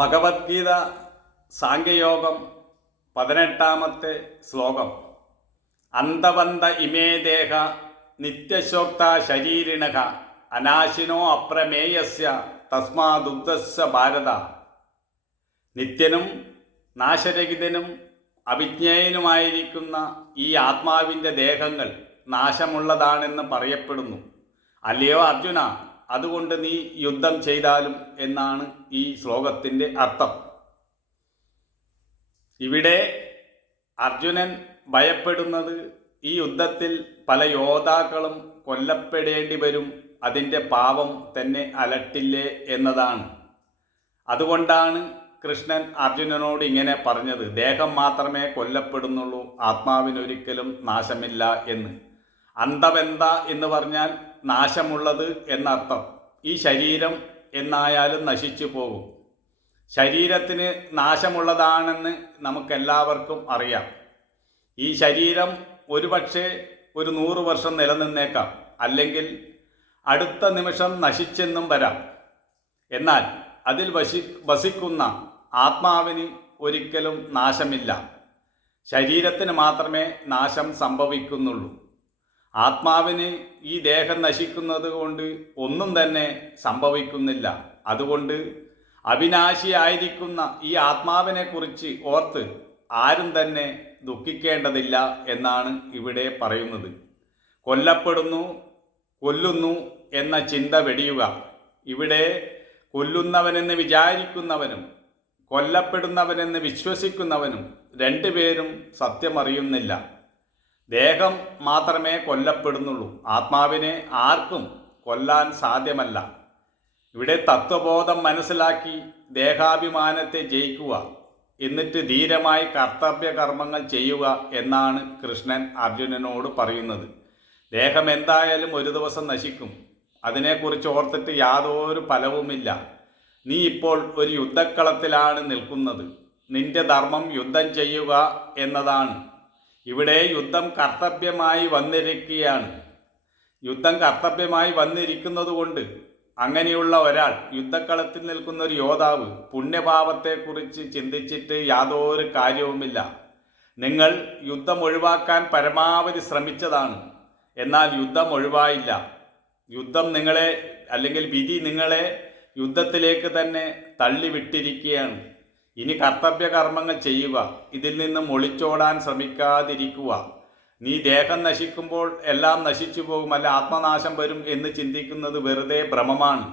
ഭഗവത്ഗീത സാംഖ്യയോഗം 18-ാമത്തെ ശ്ലോകം. അന്തവന്ത ഇമേ ദേഹ നിത്യശോക്ത ശരീരിണഃ അനാശിനോ അപ്രമേയസ്യ തസ്മാദുദ്ധസ്സ ഭാരത. നിത്യനും നാശരഹിതനും അവിജ്ഞേയനുമായിരിക്കുന്ന ഈ ആത്മാവിൻ്റെ ദേഹങ്ങൾ നാശമുള്ളതാണെന്ന് പറയപ്പെടുന്നു. അല്ലയോ അർജുന, അതുകൊണ്ട് നീ യുദ്ധം ചെയ്താലും എന്നാണ് ഈ ശ്ലോകത്തിൻ്റെ അർത്ഥം. ഇവിടെ അർജുനൻ ഭയപ്പെടുന്നത് ഈ യുദ്ധത്തിൽ പല യോദ്ധാക്കളും കൊല്ലപ്പെടേണ്ടി വരും, അതിൻ്റെ പാപം തന്നെ അലട്ടില്ലേ എന്നതാണ്. അതുകൊണ്ടാണ് കൃഷ്ണൻ അർജുനനോട് ഇങ്ങനെ പറഞ്ഞത്, ദേഹം മാത്രമേ കൊല്ലപ്പെടുന്നുള്ളൂ, ആത്മാവിനൊരിക്കലും നാശമില്ല എന്ന്. അന്തവെന്ത എന്ന് പറഞ്ഞാൽ നാശമുള്ളത് എന്നർത്ഥം. ഈ ശരീരം എന്നായാലും നശിച്ചു പോകും. ശരീരത്തിന് നാശമുള്ളതാണെന്ന് നമുക്കെല്ലാവർക്കും അറിയാം. ഈ ശരീരം ഒരുപക്ഷെ ഒരു 100 വർഷം നിലനിന്നേക്കാം, അല്ലെങ്കിൽ അടുത്ത നിമിഷം നശിച്ചെന്നും വരാം. എന്നാൽ അതിൽ വസിക്കുന്ന ആത്മാവിന് ഒരിക്കലും നാശമില്ല. ശരീരത്തിന് മാത്രമേ നാശം സംഭവിക്കുന്നുള്ളൂ. ആത്മാവിന് ഈ ദേഹം നശിക്കുന്നത് കൊണ്ട് ഒന്നും തന്നെ സംഭവിക്കുന്നില്ല. അതുകൊണ്ട് അവിനാശിയായിരിക്കുന്ന ഈ ആത്മാവിനെക്കുറിച്ച് ഓർത്ത് ആരും തന്നെ ദുഃഖിക്കേണ്ടതില്ല എന്നാണ് ഇവിടെ പറയുന്നത്. കൊല്ലപ്പെടുന്നു, കൊല്ലുന്നു എന്ന ചിന്ത വെടിയുക. ഇവിടെ കൊല്ലുന്നവനെന്ന് വിചാരിക്കുന്നവനും കൊല്ലപ്പെടുന്നവനെന്ന് വിശ്വസിക്കുന്നവനും രണ്ടുപേരും സത്യമറിയുന്നില്ല. ദേഹം മാത്രമേ കൊല്ലപ്പെടുന്നുള്ളൂ, ആത്മാവിനെ ആർക്കും കൊല്ലാൻ സാധ്യമല്ല. ഇവിടെ തത്വബോധം മനസ്സിലാക്കി ദേഹാഭിമാനത്തെ ജയിക്കുക, എന്നിട്ട് ധീരമായി കർത്തവ്യകർമ്മങ്ങൾ ചെയ്യുക എന്നാണ് കൃഷ്ണൻ അർജുനനോട് പറയുന്നത്. ദേഹം എന്തായാലും ഒരു ദിവസം നശിക്കും, അതിനെക്കുറിച്ച് ഓർത്തിട്ട് യാതൊരു ഫലവുമില്ല. നീ ഇപ്പോൾ ഒരു യുദ്ധക്കളത്തിലാണ് നിൽക്കുന്നത്. നിന്റെ ധർമ്മം യുദ്ധം ചെയ്യുക എന്നതാണ്. ഇവിടെ യുദ്ധം കർത്തവ്യമായി വന്നിരിക്കുകയാണ്. യുദ്ധം കർത്തവ്യമായി വന്നിരിക്കുന്നത് കൊണ്ട് അങ്ങനെയുള്ള ഒരാൾ, യുദ്ധക്കളത്തിൽ നിൽക്കുന്ന ഒരു യോദ്ധാവ്, പുണ്യഭാവത്തെക്കുറിച്ച് ചിന്തിച്ചിട്ട് യാതൊരു കാര്യവുമില്ല. നിങ്ങൾ യുദ്ധം ഒഴിവാക്കാൻ പരമാവധി ശ്രമിച്ചതാണ്, എന്നാൽ യുദ്ധം ഒഴിവായില്ല. യുദ്ധം നിങ്ങളെ, അല്ലെങ്കിൽ വിധി നിങ്ങളെ യുദ്ധത്തിലേക്ക് തന്നെ തള്ളിവിട്ടിരിക്കുകയാണ്. ഇനി കർത്തവ്യകർമ്മങ്ങൾ ചെയ്യുക, ഇതിൽ നിന്നും ഒളിച്ചോടാൻ ശ്രമിക്കാതിരിക്കുക. നീ ദേഹം നശിക്കുമ്പോൾ എല്ലാം നശിച്ചു പോകും, അല്ല ആത്മനാശം വരും എന്ന് ചിന്തിക്കുന്നത് വെറുതെ ഭ്രമമാണ്.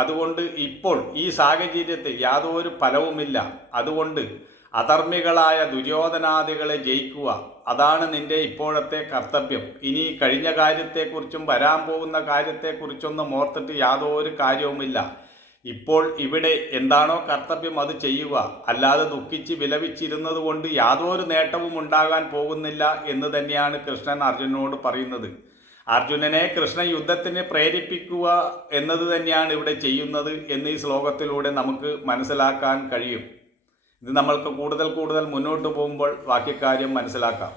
അതുകൊണ്ട് ഇപ്പോൾ ഈ സാഹചര്യത്തിൽ യാതൊരു ഫലവുമില്ല. അതുകൊണ്ട് അധർമ്മികളായ ദുര്യോധനാദികളെ ജയിക്കുക, അതാണ് നിന്റെ ഇപ്പോഴത്തെ കർത്തവ്യം. ഇനി കഴിഞ്ഞ കാര്യത്തെക്കുറിച്ചും വരാൻ പോകുന്ന കാര്യത്തെക്കുറിച്ചൊന്നും ഓർത്തിട്ട് യാതൊരു കാര്യവുമില്ല. ഇപ്പോൾ ഇവിടെ എന്താണോ കർത്തവ്യം അത് ചെയ്യുക, അല്ലാതെ ദുഃഖിച്ച് വിലപിച്ചിരുന്നത് കൊണ്ട് യാതൊരു നേട്ടവും ഉണ്ടാകാൻ പോകുന്നില്ല എന്ന് തന്നെയാണ് കൃഷ്ണൻ അർജുനനോട് പറയുന്നത്. അർജുനനെ കൃഷ്ണൻ യുദ്ധത്തിന് പ്രേരിപ്പിക്കുക എന്നത് തന്നെയാണ് ഇവിടെ ചെയ്യുന്നത് എന്ന് ഈ ശ്ലോകത്തിലൂടെ നമുക്ക് മനസ്സിലാക്കാൻ കഴിയും. ഇത് നമ്മൾക്ക് കൂടുതൽ മുന്നോട്ട് പോകുമ്പോൾ ബാക്കി കാര്യം മനസ്സിലാക്കാം.